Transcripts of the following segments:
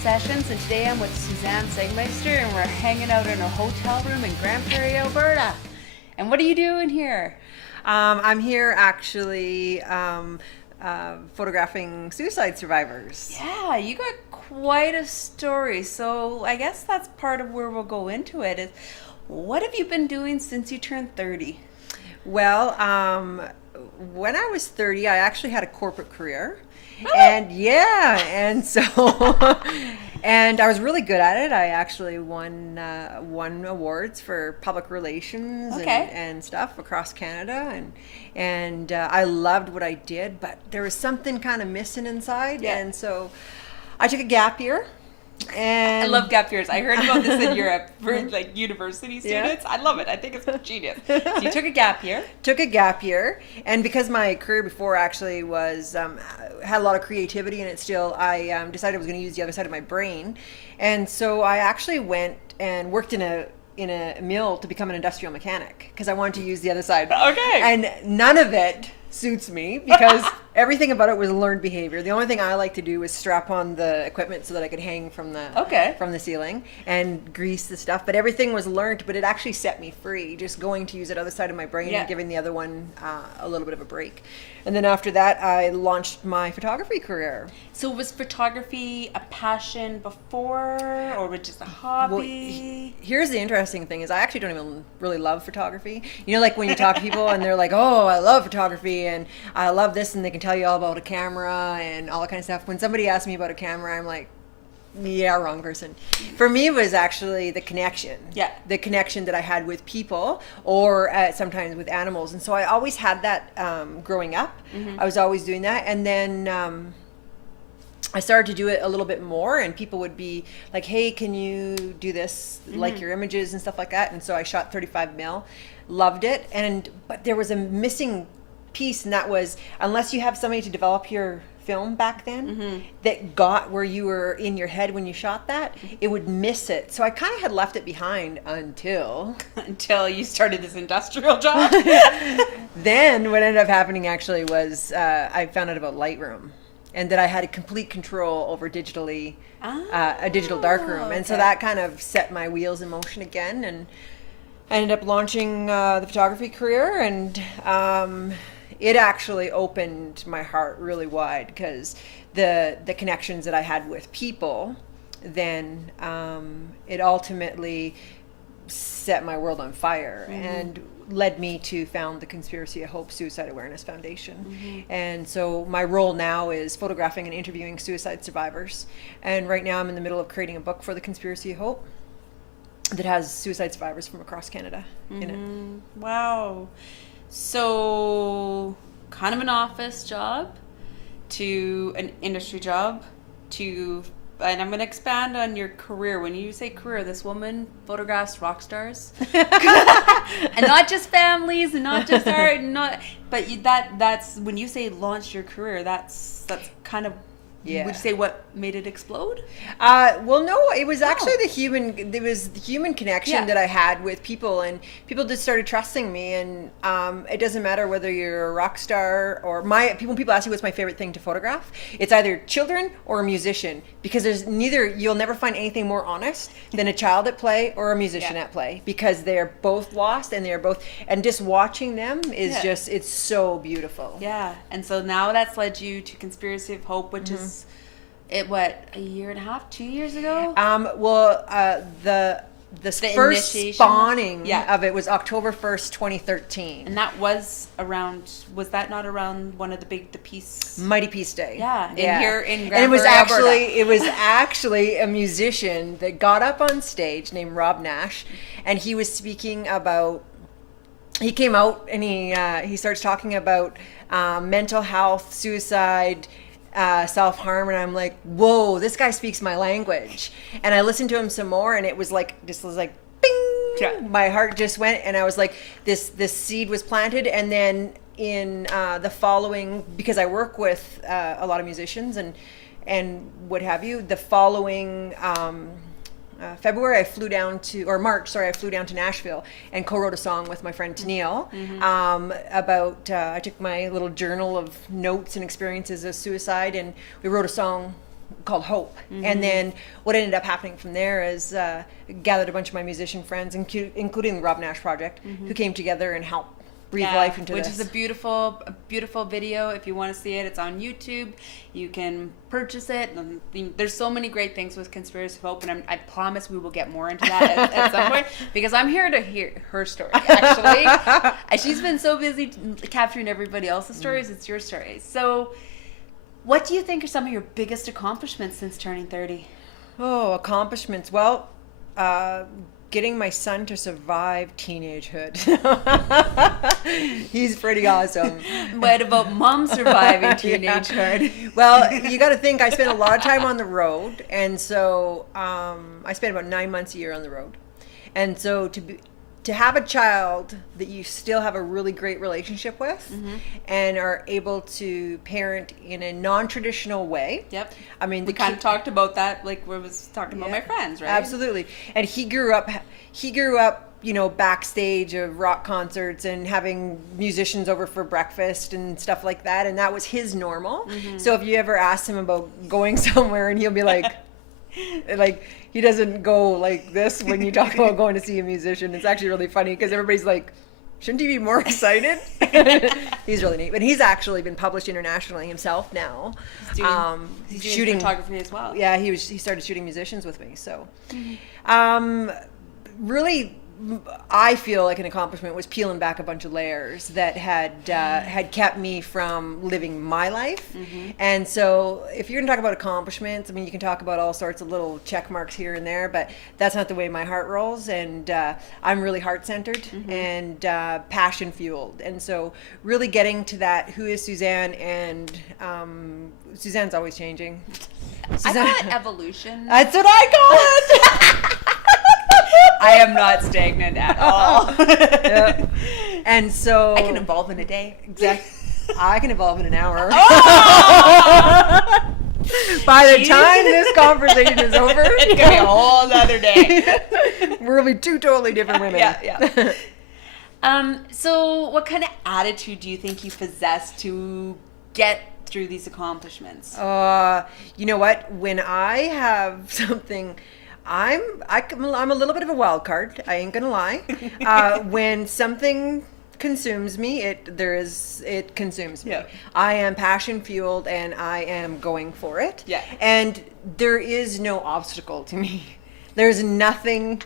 Sessions, and today I'm with Suzanne Sagmeister, and we're hanging out in a hotel room in Grand Prairie, Alberta. And what are you doing here? I'm here actually photographing suicide survivors. Yeah, you got quite a story, so I guess that's part of where we'll go into it. Is what have you been doing since you turned 30? Well, when I was 30, I actually had a corporate career. Oh. And so and I was really good at it. I actually won awards for public relations and stuff across Canada, and I loved what I did, but there was something kind of missing inside, and so I took a gap year. And I love gap years. I heard about this in Europe for like university students. I love it. I think it's genius. So you took a gap year. Took a gap year, and because my career before actually was had a lot of creativity in it still, I decided I was going to use the other side of my brain, and so I actually went and worked in a mill to become an industrial mechanic because I wanted to use the other side. Okay. And none of it suits me because everything about it was learned behavior. The only thing I like to do was strap on the equipment so that I could hang from the ceiling and grease the stuff. But everything was learned, but it actually set me free, just going to use that other side of my brain and giving the other one a little bit of a break. And then after that, I launched my photography career. So was photography a passion before, or was it just a hobby? Well, here's the interesting thing is I actually don't even really love photography. You know, like when you talk to people and they're like, oh, I love photography and I love this, and they can tell you all about a camera and all that kind of stuff. When somebody asks me about a camera, I'm like, yeah, wrong person. For me, it was actually the connection. Yeah. The connection that I had with people or sometimes with animals. And so I always had that growing up. Mm-hmm. I was always doing that. And then I started to do it a little bit more, and people would be like, hey, can you do this, like your images and stuff like that? And so I shot 35 mil, loved it. But there was a missing piece, and that was, unless you have somebody to develop your film back then that got where you were in your head when you shot that, it would miss it. So I kind of had left it behind until you started this industrial job. Then what ended up happening actually was I found out about Lightroom, and that I had a complete control over a digital darkroom. And so that kind of set my wheels in motion again, and I ended up launching the photography career, and it actually opened my heart really wide because the connections that I had with people, then it ultimately set my world on fire and led me to found the Conspiracy of Hope Suicide Awareness Foundation. And so my role now is photographing and interviewing suicide survivors. And right now I'm in the middle of creating a book for the Conspiracy of Hope that has suicide survivors from across Canada in it. Wow. So, kind of an office job to an industry job to, and I'm going to expand on your career. When you say career, this woman photographs rock stars, and not just families, and not just art, but that's when you say launch your career. That's kind of. Yeah. Would you say what made it explode? Well, no, it was actually the human connection that I had with people, and people just started trusting me. And it doesn't matter whether you're a rock star or when people ask you what's my favorite thing to photograph, it's either children or a musician, because you'll never find anything more honest than a child at play or a musician at play, because they're both lost and and just watching them is it's so beautiful. Yeah. And so now that's led you to Conspiracy of Hope, which is a year and a half, 2 years ago? The first spawning of it was October 1st, 2013. And that was that not around one of the Peace? Mighty Peace Day. Yeah. Here in Grand And Prairie, it was actually a musician that got up on stage named Rob Nash, and he was speaking about, he came out and he starts talking about mental health, suicide, self-harm, and I'm like, whoa, this guy speaks my language. And I listened to him some more, and it was like bing, my heart just went, and I was like, this seed was planted. And then in the following, because I work with a lot of musicians and what have you, the following February, I flew down to, or March, sorry, I flew down to Nashville and co-wrote a song with my friend Tennille I took my little journal of notes and experiences of suicide, and we wrote a song called Hope. And then what ended up happening from there is gathered a bunch of my musician friends, including the Rob Nash Project, who came together and helped breathe life into which this. is a beautiful video. If you want to see it, it's on YouTube. You can purchase it. There's so many great things with Conspiracy of Hope, and I promise we will get more into that at some point, because I'm here to hear her story, actually. She's been so busy capturing everybody else's stories. It's your stories. So what do you think are some of your biggest accomplishments since turning 30? Oh, accomplishments. Well, getting my son to survive teenagehood. He's pretty awesome. What about mom surviving teenagehood? Yeah. Well, you got to think, I spent a lot of time on the road. And so I spent about 9 months a year on the road. And so to have a child that you still have a really great relationship with and are able to parent in a non-traditional way. Yep. I mean, we kind of talked about that, like we was talking about my friends, right? Absolutely. And he grew up, you know, backstage of rock concerts and having musicians over for breakfast and stuff like that. And that was his normal. So if you ever ask him about going somewhere, and he'll be like, he doesn't go like this when you talk about going to see a musician. It's actually really funny because everybody's like, shouldn't he be more excited? He's really neat. But he's actually been published internationally himself now. He's shooting photography as well. Yeah, he started shooting musicians with me. So really, I feel like an accomplishment was peeling back a bunch of layers that had kept me from living my life. And so if you're gonna talk about accomplishments, I mean, you can talk about all sorts of little check marks here and there, but that's not the way my heart rolls. And I'm really heart-centered and passion-fueled. And so really getting to that, who is Suzanne? And Suzanne's always changing. I call it evolution. That's what I call it. I am not stagnant at all. Yeah. And so I can evolve in a day. Exactly. I can evolve in an hour. Oh! By the time this conversation is over, it's gonna be a whole other day. We'll be two totally different women. Yeah. So what kind of attitude do you think you possess to get through these accomplishments? You know what? When I have something, I'm a little bit of a wild card. I ain't gonna lie. When something consumes me, it consumes me. Yeah. I am passion fueled and I am going for it. Yeah. And there is no obstacle to me. There's nothing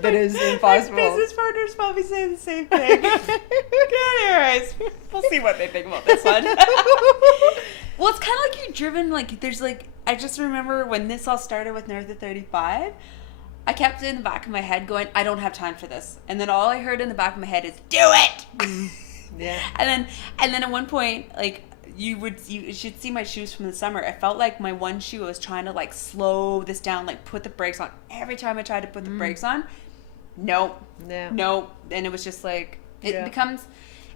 that is impossible. My business partners probably say the same thing. Anyways, we'll see what they think about this one. Well, it's kind of like you're driven, like, there's like, I just remember when this all started with North of 35, I kept in the back of my head going, I don't have time for this. And then all I heard in the back of my head is, do it! Yeah. And then at one point, like, you should see my shoes from the summer. I felt like my one shoe, I was trying to like slow this down, like put the brakes on. Every time I tried to put the brakes on, nope. And it was just like, it becomes,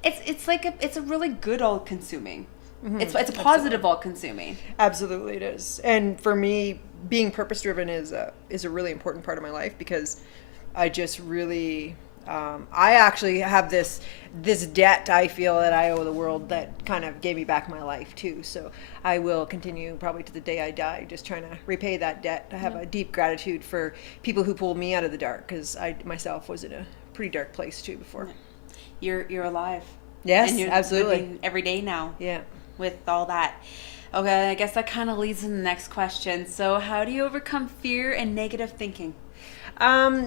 it's like it's a really good all consuming. It's a positive all consuming. Absolutely it is. And for me, being purpose driven is a really important part of my life, because I just really, I actually have this debt I feel that I owe the world that kind of gave me back my life too. So I will continue probably to the day I die, just trying to repay that debt. I have a deep gratitude for people who pulled me out of the dark, because I myself was in a pretty dark place too before. You're alive. Yes, and you're absolutely. living every day now. Yeah. With all that. Okay, I guess that kind of leads to the next question. So how do you overcome fear and negative thinking?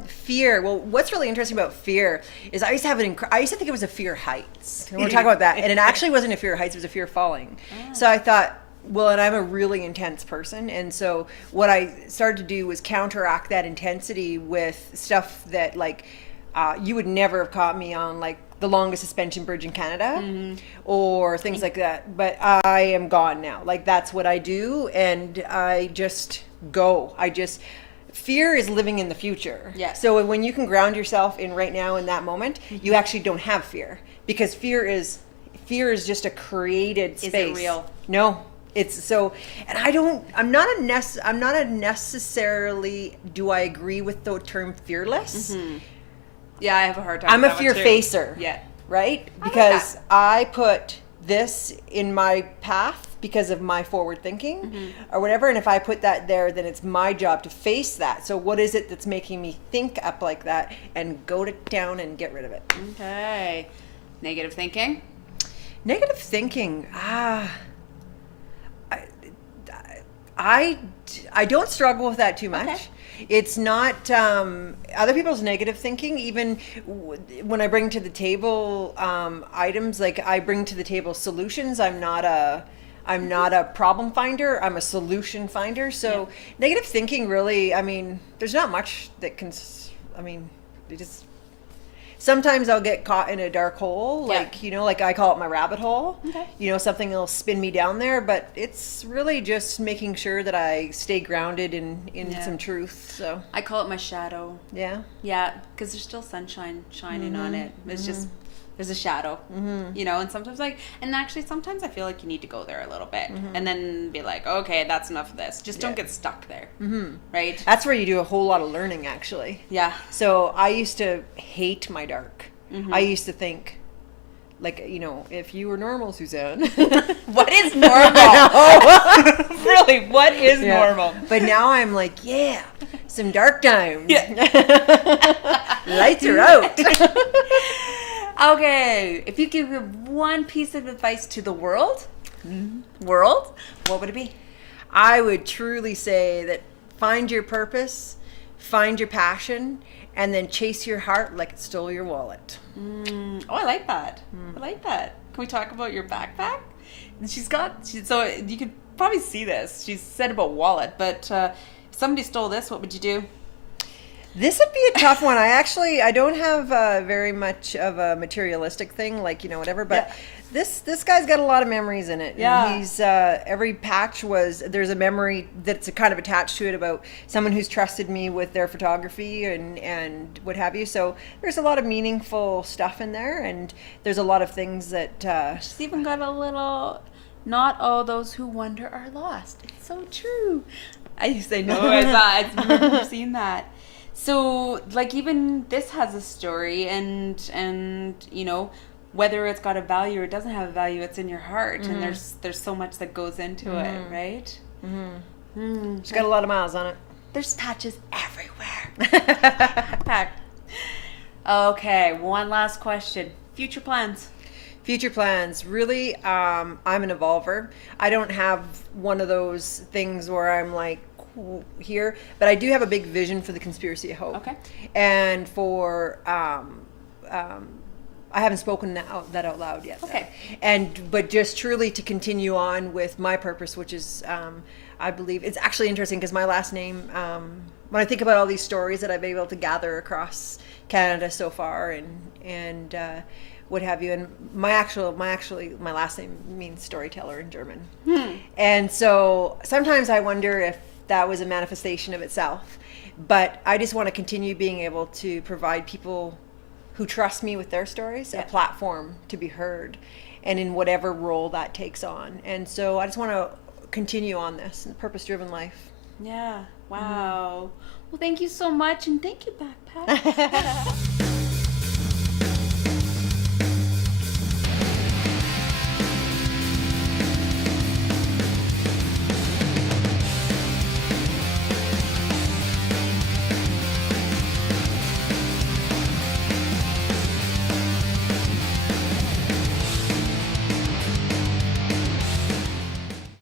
Fear. Well, what's really interesting about fear is I used to think it was a fear of heights. And we'll talk about that. And it actually wasn't a fear of heights, it was a fear of falling. So I thought, well, and I'm a really intense person. And so what I started to do was counteract that intensity with stuff that, like, you would never have caught me on, like, the longest suspension bridge in Canada or things like that. But I am gone now. Like, that's what I do. And I just go. Fear is living in the future. Yeah. So when you can ground yourself in right now in that moment, you actually don't have fear, because fear is just a created space. Is it real? No. It's so, and I'm not a necessarily, do I agree with the term fearless? Yeah, I have a hard time. I'm with a that fear one too. facer. Yeah. Right? I like Because that. I put this in my path because of my forward thinking or whatever. And if I put that there, then it's my job to face that. So what is it that's making me think up like that, and go to town and get rid of it. Okay. Negative thinking? Negative thinking. I don't struggle with that too much. Okay. It's not other people's negative thinking. Even when I bring to the table items, like I bring to the table solutions. I'm not a problem finder. I'm a solution finder. So negative thinking, really, I mean, there's not much that can. I mean, it just. Sometimes I'll get caught in a dark hole, like, you know, like I call it my rabbit hole. Okay. You know, something will spin me down there, but it's really just making sure that I stay grounded in some truth. So I call it my shadow. yeah. Yeah, because there's still sunshine shining on it. It's just, there's a shadow, you know, and sometimes sometimes I feel like you need to go there a little bit and then be like, okay, that's enough of this. Just don't get stuck there. Right? That's where you do a whole lot of learning, actually. Yeah. So I used to hate my dark. I used to think, like, you know, if you were normal, Suzanne. What is normal? Really, what is normal? But now I'm like, yeah, some dark times. Lights are out. Okay, if you could give one piece of advice to the world, what would it be? I would truly say that find your purpose, find your passion, and then chase your heart like it stole your wallet. Oh, I like that. I like that. Can we talk about your backpack? So you could probably see this. She said about wallet, but if somebody stole this, what would you do? This would be a tough one. I don't have very much of a materialistic thing, like, you know, whatever, but this guy's got a lot of memories in it. Yeah. And he's, every patch there's a memory that's kind of attached to it about someone who's trusted me with their photography and what have you. So there's a lot of meaningful stuff in there, and there's a lot of things that... She's even got a little, not all those who wander are lost. It's so true. I used to say, no, I've never seen that. So, like, even this has a story, and you know, whether it's got a value or it doesn't have a value, it's in your heart, and there's so much that goes into it, right? She's got a lot of miles on it. There's patches everywhere. Backpack. Okay, one last question. Future plans. Future plans. Really, I'm an evolver. I don't have one of those things where I'm like, here, but I do have a big vision for the Conspiracy of Hope. Okay. And for I haven't spoken that out loud yet. Okay. But just truly to continue on with my purpose, which is I believe it's actually interesting because my last name, when I think about all these stories that I've been able to gather across Canada so far, and what have you, and my last name means storyteller in German. And so sometimes I wonder if that was a manifestation of itself, but I just want to continue being able to provide people who trust me with their stories a platform to be heard, and in whatever role that takes on. And so I just want to continue on this purpose-driven life. Yeah. Wow. Well, thank you so much, and thank you, Backpack.